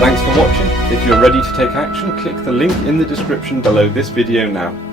Thanks for watching. If you're ready to take action, click the link in the description below this video now.